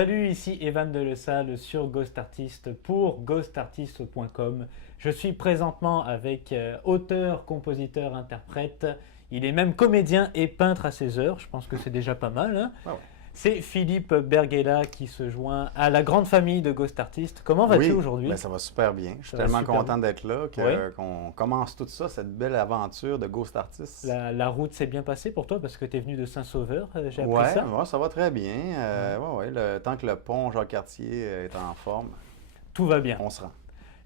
Salut, ici Evan Delesalle sur Ghost Artist pour ghostartist.com. Je suis présentement avec auteur, compositeur, interprète. Il est même comédien et peintre à ses heures. Je pense que c'est déjà pas mal, hein. Ah ouais. C'est Philippe Berghella qui se joint à la grande famille de Ghost Artist. Comment vas-tu Oui, aujourd'hui? ben ça va super bien. Je suis Ça va tellement super content bien. d'être là Oui. qu'on commence tout ça, cette belle aventure de Ghost Artist. La route s'est bien passée pour toi parce que tu es venu de Saint-Sauveur, j'ai appris Ouais, ça. ouais, ça va très bien. Tant que le pont Jacques-Cartier est en forme, Tout va bien. on se rend.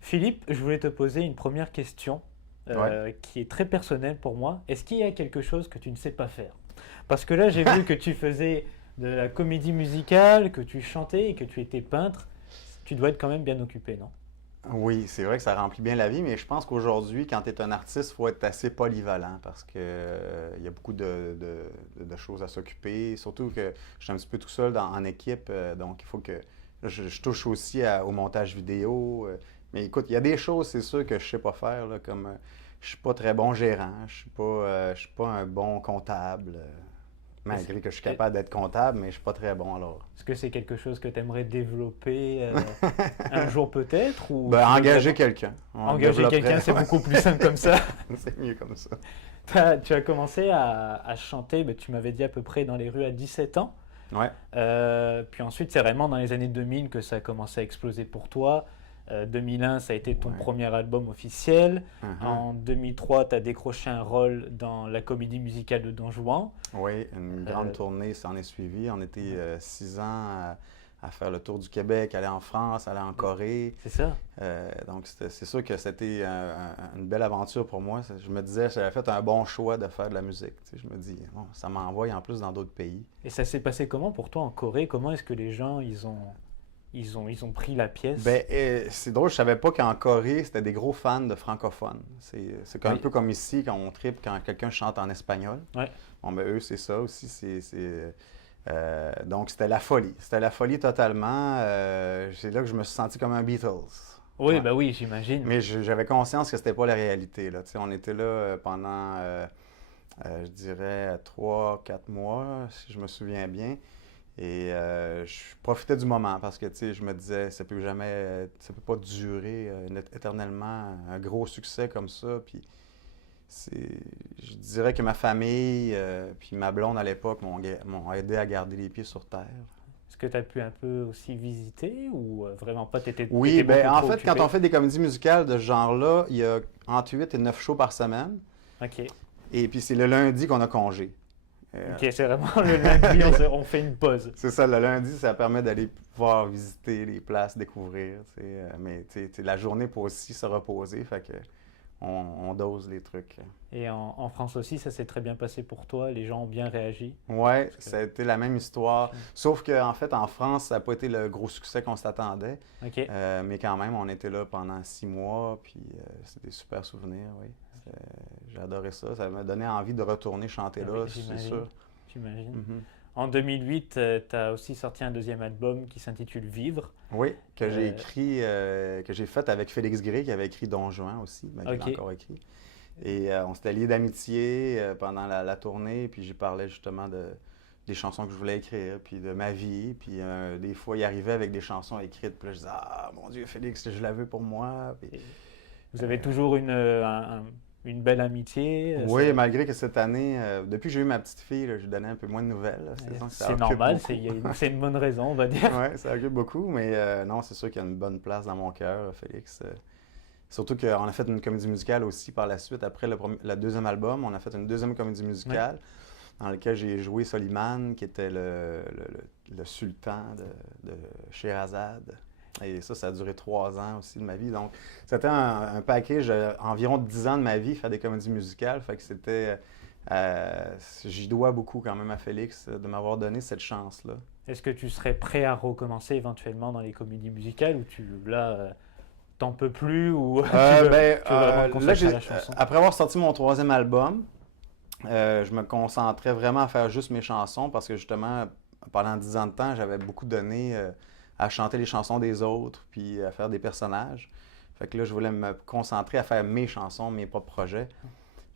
Philippe, je voulais te poser une première question Ouais. qui est très personnelle pour moi. Est-ce qu'il y a quelque chose que tu ne sais pas faire? Parce que là, j'ai vu que tu faisais de la comédie musicale, que tu chantais et que tu étais peintre. Tu dois être quand même bien occupé, non? Oui, c'est vrai que ça remplit bien la vie, mais je pense qu'aujourd'hui, quand tu es un artiste, il faut être assez polyvalent parce que il y a beaucoup de choses à s'occuper. Surtout que je suis un petit peu tout seul en équipe, donc il faut que je touche aussi au montage vidéo. Mais écoute, il y a des choses, c'est sûr, que je sais pas faire, là, comme je suis pas très bon gérant, je suis pas un bon comptable, malgré que je suis Est- capable d'être comptable, mais je suis pas très bon alors. Est-ce que c'est quelque chose que tu aimerais développer un jour peut-être ou Ben, tu veux engager vraiment quelqu'un. On engager développerait- quelqu'un, c'est beaucoup plus simple comme ça. C'est mieux comme ça. Tu as commencé à chanter, tu m'avais dit à peu près dans les rues à 17 ans. Ouais. Puis ensuite, c'est vraiment dans les années 2000 que ça a commencé à exploser pour toi. 2001, ça a été ton Ouais. premier album officiel. Mhm. En 2003, tu as décroché un rôle dans la comédie musicale de Don Juan. Oui, une grande Euh, tournée s'en est suivie. On était 6 ans à faire le tour du Québec, aller en France, aller en Corée. C'est ça? Donc, c'est sûr que c'était une belle aventure pour moi. Je me disais, j'avais fait un bon choix de faire de la musique. Tu sais, je me dis, bon, ça m'envoie en plus dans d'autres pays. Et ça s'est passé comment pour toi en Corée? Comment est-ce que les gens, ils ont pris la pièce? Ben, c'est drôle, je savais pas qu'en Corée, c'était des gros fans de francophones. C'est un Oui. peu comme ici, quand on tripe, quand quelqu'un chante en espagnol. Ouais. Bon, ben, eux, c'est ça aussi. Donc, c'était la folie. C'était la folie totalement. C'est là que je me suis senti comme un Beatles. Oui, Ouais. bah oui, j'imagine. Mais j'avais conscience que c'était pas la réalité, là. Tu sais, on était là pendant, je dirais, 3, 4 mois, si je me souviens bien. Et je profitais du moment parce que, tu sais, je me disais, ça peut pas durer éternellement un gros succès comme ça. Puis je dirais que ma famille, puis ma blonde à l'époque m'ont aidé à garder les pieds sur terre. Est-ce que tu as pu un peu aussi visiter ou vraiment pas? T'étais Oui, beaucoup ben en trop fait, quand on occupé? fait des comédies musicales de ce genre-là, il y a entre 8 et 9 shows par semaine. Ok. Et puis c'est le lundi qu'on a congé. Ok, c'est vraiment le lundi, on fait une pause. C'est ça, le lundi, ça permet d'aller pouvoir visiter les places, découvrir. Tu sais, mais tu sais, la journée pour aussi se reposer, fait que on dose les trucs. Et en France aussi, ça s'est très bien passé pour toi. Les gens ont bien réagi. Ouais, Parce que- ça a été la même histoire. Sauf qu'en fait, en France, ça n'a pas été le gros succès qu'on s'attendait. Ok. Mais quand même, on était là pendant 6 mois, puis c'était des super souvenirs, oui. J'ai adoré ça. Ça m'a donné envie de retourner chanter Ah là, oui, c'est j'imagine. sûr. J'imagine. Mhm. En 2008, tu as aussi sorti un deuxième album qui s'intitule Vivre. Oui, que j'ai Euh, écrit, que j'ai fait avec Félix Gray, qui avait écrit Don Juan aussi, mais qu'il a ok. encore écrit. Et on s'était liés d'amitié pendant la tournée, puis j'ai parlé justement des chansons que je voulais écrire, puis de ma vie. Puis des fois, il arrivait avec des chansons écrites, puis là, je disais, ah mon Dieu, Félix, je la veux pour moi. Puis, Et vous avez toujours une belle amitié. oui, malgré que cette année, depuis que j'ai eu ma petite fille, là, je lui donnais un peu moins de nouvelles. Là. Ça C'est occupe normal, beaucoup. c'est une bonne raison, on va dire. Oui, ça occupe beaucoup, mais non, c'est sûr qu'il y a une bonne place dans mon cœur, Félix. Surtout qu'on a fait une comédie musicale aussi par la suite. Après le deuxième album, on a fait une deuxième comédie musicale dans laquelle j'ai joué Soliman, qui était le sultan de Scheherazade. Et ça a duré 3 ans aussi de ma vie. Donc, c'était un package environ 10 ans de ma vie, faire des comédies musicales. Fait que c'était... j'y dois beaucoup quand même à Félix de m'avoir donné cette chance-là. Est-ce que tu serais prêt à recommencer éventuellement dans les comédies musicales ou t'en peux plus ou tu veux vraiment te consacrer à la chanson? Après avoir sorti mon troisième album, je me concentrais vraiment à faire juste mes chansons parce que justement, pendant 10 ans de temps, j'avais beaucoup donné à chanter les chansons des autres puis à faire des personnages. Fait que là, je voulais me concentrer à faire mes chansons, mes propres projets.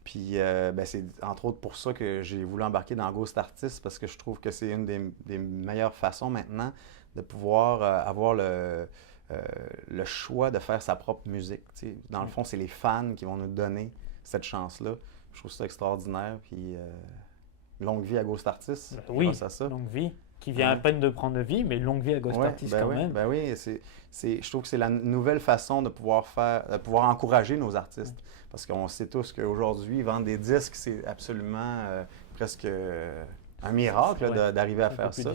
Puis ben, c'est entre autres pour ça que j'ai voulu embarquer dans Ghost Artist, parce que je trouve que c'est une des meilleures façons maintenant de pouvoir avoir le choix de faire sa propre musique. Tu sais. Dans le fond, c'est les fans qui vont nous donner cette chance-là. Je trouve ça extraordinaire. Puis longue vie à Ghost Artist, Oui, grâce à ça. longue vie, qui vient à peine de prendre vie, mais longue vie à Ghost Artist ben quand oui, même. Ben oui, je trouve que c'est la nouvelle façon de pouvoir encourager nos artistes. Parce qu'on sait tous qu'aujourd'hui, vendre des disques, c'est absolument presque un miracle là, d'arriver à faire ça.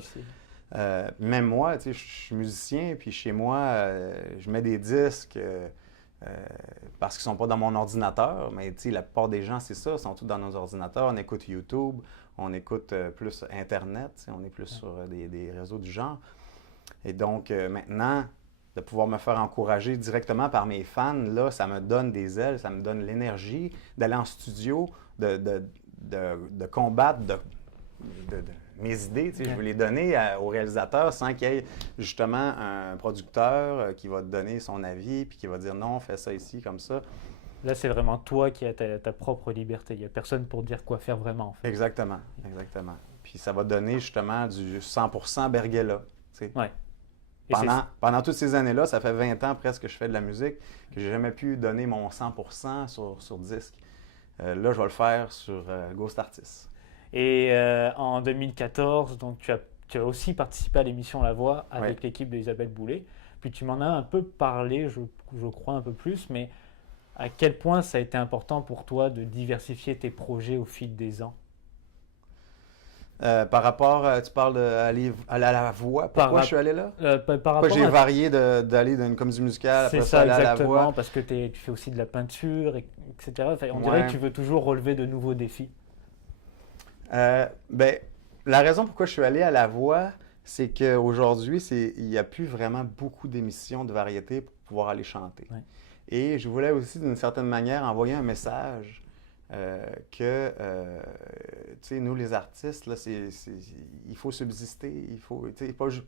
Même moi, tu sais, je suis musicien, puis chez moi, je mets des disques parce qu'ils ne sont pas dans mon ordinateur, mais tu sais, la plupart des gens, c'est ça, ils sont tous dans nos ordinateurs. On écoute YouTube, on écoute plus Internet, tu sais, on est plus sur des réseaux du genre. Et donc, maintenant, de pouvoir me faire encourager directement par mes fans, là, ça me donne des ailes, ça me donne l'énergie d'aller en studio, de combattre mes idées. Tu sais, je veux les donner au réalisateur sans qu'il y ait justement un producteur qui va te donner son avis puis qui va dire non, fais ça ici, comme ça. Là, c'est vraiment toi qui as ta propre liberté. Il n'y a personne pour dire quoi faire vraiment, en fait. Exactement, exactement. Puis ça va donner justement du 100% Bergella. Tu sais. Ouais. Pendant toutes ces années-là, ça fait 20 ans presque que je fais de la musique, que j'ai jamais pu donner mon 100% sur disque. Là, je vais le faire sur Ghost Artist. Et en 2014, donc, tu as aussi participé à l'émission La Voix avec l'équipe d'Isabelle Boulay. Puis tu m'en as un peu parlé, je crois un peu plus, mais à quel point ça a été important pour toi de diversifier tes projets au fil des ans? Par rapport, tu parles d'aller à la voix. Pourquoi je suis allé là? Pourquoi j'ai varié d'aller d'une comédie musicale après ça aller à la voix? Parce que tu fais aussi de la peinture, etc. Enfin, on dirait que tu veux toujours relever de nouveaux défis. Ben, la raison pourquoi je suis allé à la voix, c'est qu'aujourd'hui, il n'y a plus vraiment beaucoup d'émissions de variété pour pouvoir aller chanter. Ouais. Et je voulais aussi, d'une certaine manière, envoyer un message que, tu sais, nous, les artistes, là, il faut subsister. Il faut,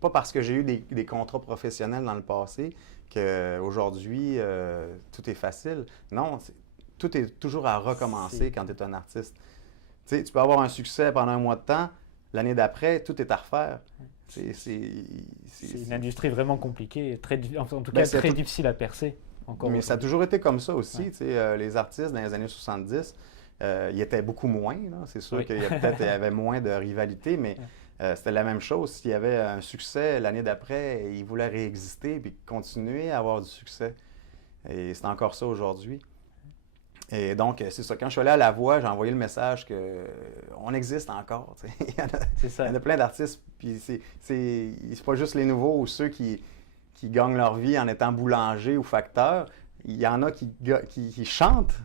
pas parce que j'ai eu des contrats professionnels dans le passé qu'aujourd'hui, tout est facile. Non, tout est toujours à recommencer quand tu es un artiste. Tu sais, tu peux avoir un succès pendant un mois de temps, l'année d'après, tout est à refaire. C'est une industrie vraiment compliquée, en tout cas très difficile à percer. Mais ça a toujours été comme ça aussi. Ouais. Tu sais, les artistes dans les années 70, ils étaient beaucoup moins. C'est sûr qu'il y avait moins de rivalité, mais c'était la même chose. S'il y avait un succès l'année d'après, ils voulaient réexister et continuer à avoir du succès. Et c'est encore ça aujourd'hui. Et donc, c'est ça. Quand je suis allé à La Voix, j'ai envoyé le message qu'on existe encore. Il y en a plein d'artistes. Puis c'est pas juste les nouveaux ou ceux qui gagnent leur vie en étant boulanger ou facteur. Il y en a qui chantent,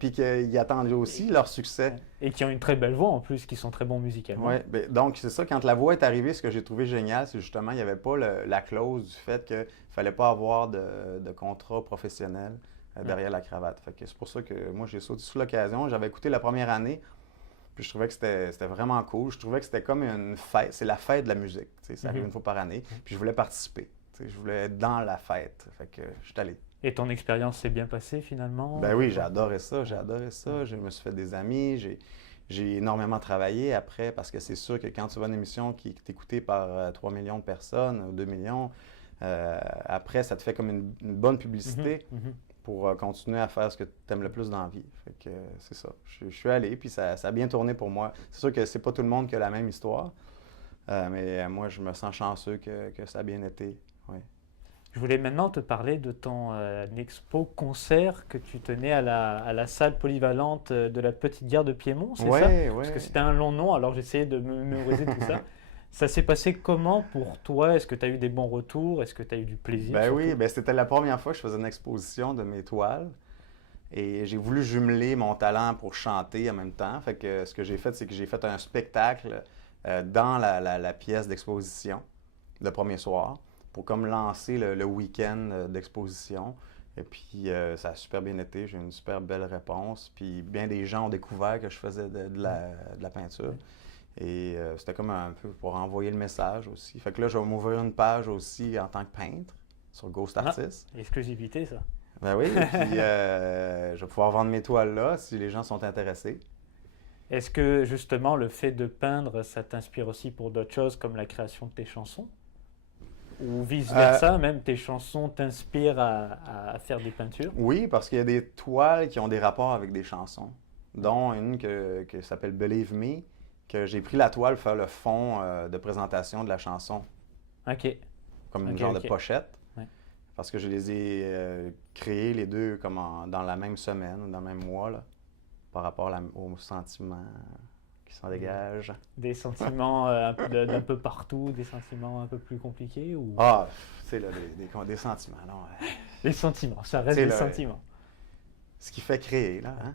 puis qui attendent aussi leur succès. Et qui ont une très belle voix en plus, qui sont très bons musicalement. Oui, donc c'est ça. Quand La Voix est arrivée, ce que j'ai trouvé génial, c'est justement qu'il n'y avait pas la clause du fait qu'il ne fallait pas avoir de contrat professionnel derrière la cravate. Fait que c'est pour ça que moi, j'ai sauté sur l'occasion. J'avais écouté la première année, puis je trouvais que c'était vraiment cool. Je trouvais que c'était comme une fête. C'est la fête de la musique. Ça arrive une fois par année. Puis je voulais participer. Je voulais être dans la fête. Fait que je suis allé. Et ton expérience s'est bien passée finalement? Ben oui, j'ai adoré ça. Je me suis fait des amis. J'ai énormément travaillé après parce que c'est sûr que quand tu vois une émission qui est écoutée par 3 millions de personnes ou 2 millions, après, ça te fait comme une bonne publicité pour continuer à faire ce que tu aimes le plus dans la vie. Fait que c'est ça. Je suis allé, puis ça a bien tourné pour moi. C'est sûr que c'est pas tout le monde qui a la même histoire, mais moi, je me sens chanceux que ça a bien été. Oui. Je voulais maintenant te parler de ton expo-concert que tu tenais à la salle polyvalente de la Petite Gare de Piémont, c'est ça? Oui. Parce que c'était un long nom, alors j'essayais de mémoriser tout ça. Ça s'est passé comment pour toi? Est-ce que tu as eu des bons retours? Est-ce que tu as eu du plaisir? Ben oui, c'était la première fois que je faisais une exposition de mes toiles. Et j'ai voulu jumeler mon talent pour chanter en même temps. Fait que ce que j'ai fait, c'est que j'ai fait un spectacle dans la pièce d'exposition le premier soir pour comme lancer le week-end d'exposition. Et puis ça a super bien été. J'ai eu une super belle réponse. Puis bien des gens ont découvert que je faisais de la peinture. Et c'était comme un peu pour envoyer le message aussi. Fait que là, je vais m'ouvrir une page aussi en tant que peintre sur Ghost Artist. Exclusivité, ça. Ben oui, et puis je vais pouvoir vendre mes toiles là si les gens sont intéressés. Est-ce que justement le fait de peindre, ça t'inspire aussi pour d'autres choses comme la création de tes chansons? Ou Euh, vice-versa, même tes chansons t'inspirent à faire des peintures? oui, parce qu'il y a des toiles qui ont des rapports avec des chansons, dont une que s'appelle Believe Me, que j'ai pris la toile pour faire le fond de présentation de la chanson, Ok, comme une ok, genre de ok. pochette. Ouais. Parce que je les ai créés les deux comme dans la même semaine ou dans le même mois, là, par rapport aux sentiments qui s'en dégagent. Des sentiments d'un peu partout, des sentiments un peu plus compliqués ou... Ah, tu sais, là, des sentiments, non. Les sentiments, ça Tu reste sais, des là, sentiments. ce qui fait créer, là, hein?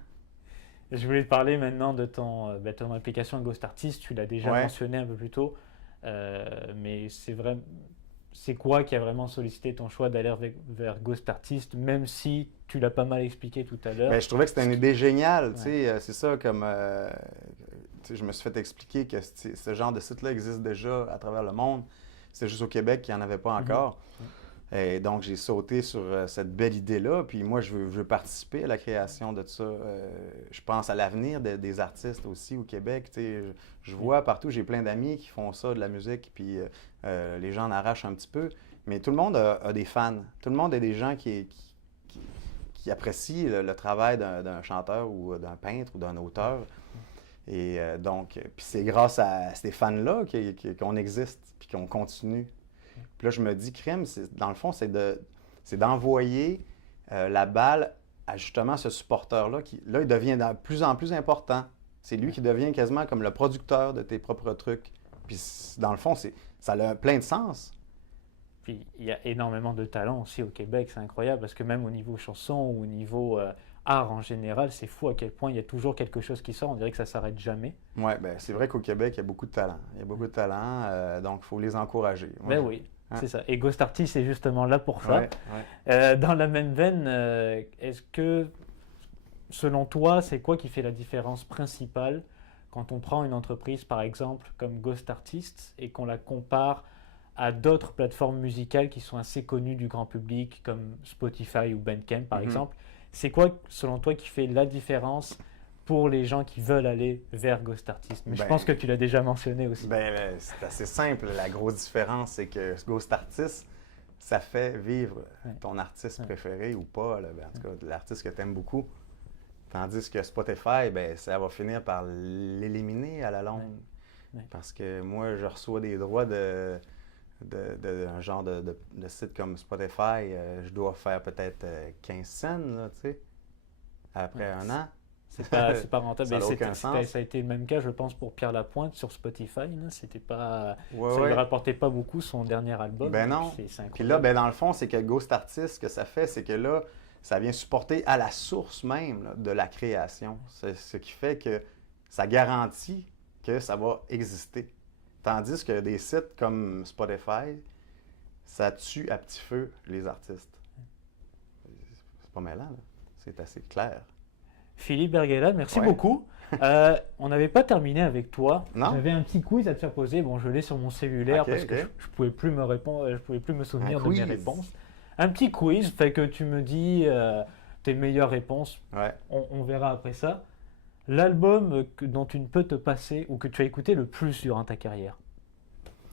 Je voulais te parler maintenant de ton application Ghost Artist, tu l'as déjà Ouais. mentionné un peu plus tôt, mais c'est vrai, c'est quoi qui a vraiment sollicité ton choix d'aller vers Ghost Artist, même si tu l'as pas mal expliqué tout à l'heure. Ben, je trouvais que c'était une idée géniale, tu Ouais. sais, c'est ça, comme, tu sais, je me suis fait expliquer que ce genre de site-là existe déjà à travers le monde. C'est juste au Québec qu'il n'y en avait pas Mhm. encore. Et donc, j'ai sauté sur cette belle idée-là. Puis moi, je veux participer à la création de ça. Je pense à l'avenir des artistes aussi au Québec. Tu sais, je vois partout, j'ai plein d'amis qui font ça, de la musique, puis les gens en arrachent un petit peu. Mais tout le monde a des fans. Tout le monde a des gens qui apprécient le travail d'un chanteur ou d'un peintre ou d'un auteur. Et donc, puis c'est grâce à ces fans-là qu'on existe, puis qu'on continue. Puis là, je me dis, crime, dans le fond, c'est d'envoyer la balle à justement ce supporter-là qui, là, il devient de plus en plus important. C'est lui qui devient quasiment comme le producteur de tes propres trucs. Puis dans le fond, ça a plein de sens. Puis il y a énormément de talent aussi au Québec, c'est incroyable, parce que même au niveau chanson ou au niveau art en général, c'est fou à quel point il y a toujours quelque chose qui sort, on dirait que ça s'arrête jamais. Oui, ben c'est vrai qu'au Québec, il y a beaucoup de talent. Il y a beaucoup de talent, donc il faut les encourager. Ben oui, Hein? c'est ça. Et Ghost Artist est justement là pour ça. Ouais, ouais. Dans la même veine, est-ce que, selon toi, c'est quoi qui fait la différence principale quand on prend une entreprise, par exemple, comme Ghost Artists, et qu'on la compare à d'autres plateformes musicales qui sont assez connues du grand public, comme Spotify ou Bandcamp, par Mhm. exemple? C'est quoi, selon toi, qui fait la différence pour les gens qui veulent aller vers Ghost Artist? Mais je pense que Ben, tu l'as déjà mentionné aussi. c'est assez simple. La grosse différence, c'est que Ghost Artist, ça fait vivre Ouais. ton artiste Ouais. préféré ou pas, là, ben, en tout cas, l'artiste que tu aimes beaucoup. Tandis que Spotify, ben, ça va finir par l'éliminer à la longue. Ouais. Ouais. Parce que moi, je reçois des droits d'un genre de site comme Spotify. Je dois faire peut-être 15 cents, là, tu sais, après Ouais. un an. C'est pas rentable. Ça Et n'a aucun sens. ça a été le même cas, je pense, pour Pierre Lapointe sur Spotify. Là. C'était pas, Ouais, ça lui ouais. rapportait pas beaucoup son dernier album. Ben Donc non. c'est Puis là, incroyable. ben dans le fond, c'est que Ghost Artist, ce que ça fait, c'est que là, ça vient supporter à la source même là, de la création. C'est ce qui fait que ça garantit que ça va exister. Tandis que des sites comme Spotify, ça tue à petit feu les artistes. C'est pas mêlant, là. C'est assez clair. Philippe Berguela, merci Ouais. beaucoup. On n'avait pas terminé avec toi. Non? J'avais un petit quiz à te faire poser. Bon, je l'ai sur mon cellulaire Ok, parce que ok. je pouvais plus me répondre, je pouvais plus me souvenir de mes quiz. réponses. Un petit quiz, fait que tu me dis tes meilleures réponses. Ouais. On verra après ça. L'album dont tu ne peux te passer ou que tu as écouté le plus durant ta carrière,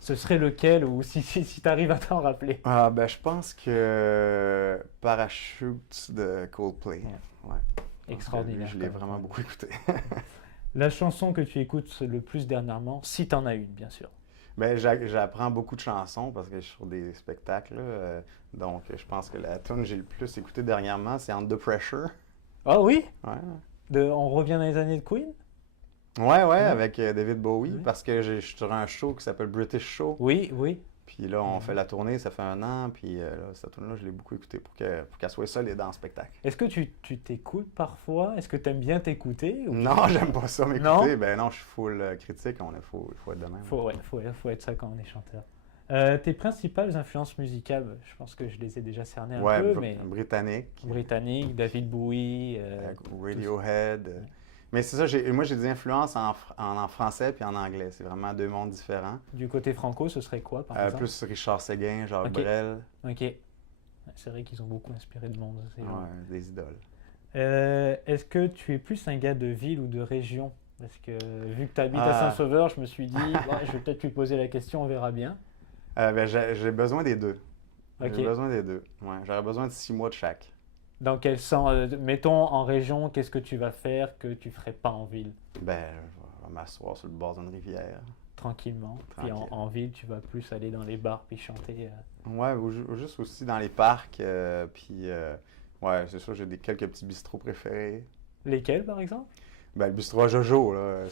ce serait lequel ou si tu arrives à t'en rappeler? Ah, ben, je pense que Parachute de Coldplay. Ouais. Extraordinaire. Je l'ai quand même. vraiment beaucoup écouté. La chanson que tu écoutes le plus dernièrement, si tu en as une, bien sûr. Ben, j'apprends beaucoup de chansons parce que je suis sur des spectacles. Là, donc, je pense que la tune que j'ai le plus écoutée dernièrement, c'est Under Pressure. Ah oui? Ouais, On revient dans les années de Queen? ouais, avec David Bowie, Ouais. parce que je suis sur un show qui s'appelle British Show. Oui, oui. Puis là, on fait la tournée, ça fait un an. Puis là, cette tune-là, je l'ai beaucoup écoutée pour qu'elle soit solide dans le spectacle. Est-ce que tu t'écoutes parfois? Est-ce que tu aimes bien t'écouter? Ou... Non, j'aime pas ça Non? m'écouter. Ben non, je suis full critique. Faut être de même. Faut être ça quand on est chanteur. Tes principales influences musicales, je pense que je les ai déjà cernées un Ouais, peu, mais britannique. britannique, David Bowie. Radiohead. Mais c'est ça, moi j'ai des influences en français puis en anglais. C'est vraiment deux mondes différents. Du côté franco, ce serait quoi, par exemple? Plus Richard Séguin, Jacques Ok. Brel. Ok. C'est vrai qu'ils ont beaucoup inspiré de monde. Ces gens. Ouais, des idoles. Est-ce que tu es plus un gars de ville ou de région? Parce que vu que tu habites à Ah, Saint-Sauveur, je me suis dit, ouais, je vais peut-être lui poser la question, on verra bien. ben, j'ai besoin des deux. J'ai Ok. besoin des deux. Ouais, j'aurais besoin de 6 mois de chaque. Dans quel sens, mettons en région, qu'est-ce que tu vas faire que tu ferais pas en ville, Ben, je vais m'asseoir sur le bord d'une rivière, tranquillement? Puis tranquille. en ville, tu vas plus aller dans les bars puis chanter. Ouais, ou juste aussi dans les parcs. Puis, ouais, c'est sûr, j'ai quelques petits bistrots préférés. Lesquels, par exemple? Ben, le bistrot à Jojo, là,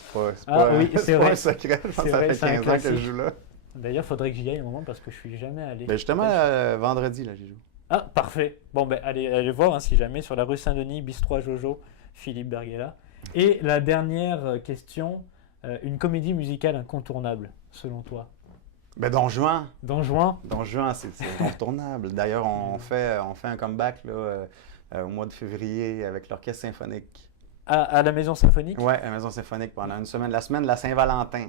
Ah oui, c'est c'est pas vrai. un secret. Je pense C'est que ça vrai, fait c'est un 15 ans que je classique. joue là. D'ailleurs, faudrait que j'y aille un moment parce que je suis jamais allé. Ben, justement, vendredi, là, j'y joue. Ah, parfait. Bon, ben allez voir hein, si jamais sur la rue Saint-Denis, Bistrot à Jojo, Philippe Berguela. Et la dernière question, une comédie musicale incontournable, selon toi? Ben, Don Juan. Don Juan? Don Juan, c'est incontournable. D'ailleurs, on fait un comeback là, au mois de février avec l'Orchestre symphonique. À la Maison Symphonique? Ouais, à la Maison symphonique pendant une semaine, la semaine de la Saint-Valentin.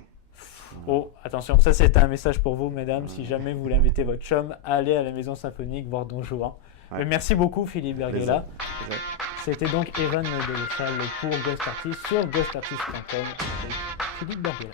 Oh, attention, ça c'est un message pour vous, mesdames. Si Ouais. jamais vous voulez inviter votre chum, allez à la Maison Symphonique voir Don Juan. Ouais. Mais merci beaucoup, Philippe Berguela. Plaisir. C'était donc Evan de Salle pour Ghost Artist sur ghostartist.com avec Philippe Berguela.